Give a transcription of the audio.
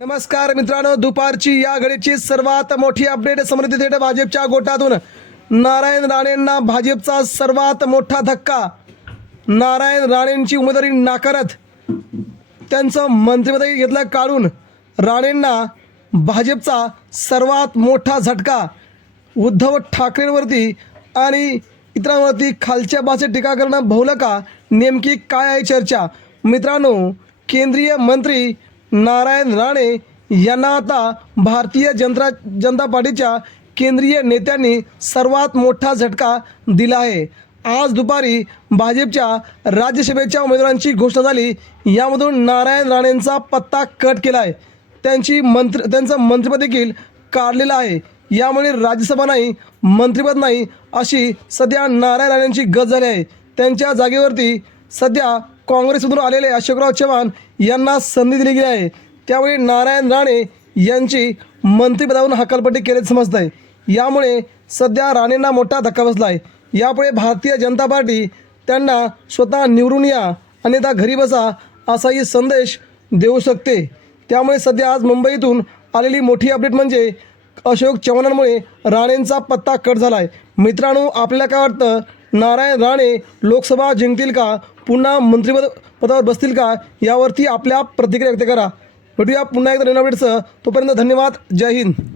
नमस्कार मित्रांनो दुपारची या घडीची सर्वात मोठी अपडेट समृद्धी थेट भाजपच्या गोटातून. नारायण राणेंना भाजपचा सर्वात मोठा धक्का. नारायण राणेंची उमेदवारी नाकारत त्यांचं मंत्रिपदही घेतलं काढून राणेंना भाजपचा सर्वात मोठा झटका. उद्धव ठाकरेंवरती आणि इतरांवरती खालच्या भाषेत टीका करणं भवलं का नेमकी काय आहे चर्चा? मित्रांनो केंद्रीय मंत्री नारायण राणे यांना आता भारतीय जनता जनता पार्टीच्या केंद्रीय नेत्यांनी सर्वात मोठा झटका दिला आहे. आज दुपारी भाजपच्या राज्यसभेच्या उमेदवारांची घोषणा झाली. यामधून नारायण राणेंचा पत्ता कट केला आहे त्यांची मंत्र त्यांचं मंत्रिपद देखील काढलेलं आहे. यामुळे राज्यसभा नाही मंत्रिपद नाही अशी सध्या नारायण राणेंची गत झाली आहे. त्यांच्या जागेवरती सध्या काँग्रेसमधून आलेले अशोकराव चव्हाण यांना संधी दिली गेली आहे. त्यामुळे नारायण राणे यांची मंत्रिपदावरून हकालपट्टी केल्याचं समजत आहे यामुळे सध्या राणेंना मोठा धक्का बसला आहे यापुढे भारतीय जनता पार्टी त्यांना स्वतः निवडून या अन्यथा घरी बसा असाही संदेश देऊ शकते. त्यामुळे सध्या आज मुंबईतून आलेली मोठी अपडेट म्हणजे अशोक चव्हाणांमुळे राणेंचा पत्ता कट झाला आहे मित्रांनो आपल्याला काय वाटतं? नारायण राणे लोकसभा जिंकतील का? पुन्हा मंत्रिपद पदावर बसतील का? यावरती आपल्या प्रतिक्रिया व्यक्त करा. भेटूया पुन्हा एकदा नवीन तोपर्यंत धन्यवाद. जय हिंद.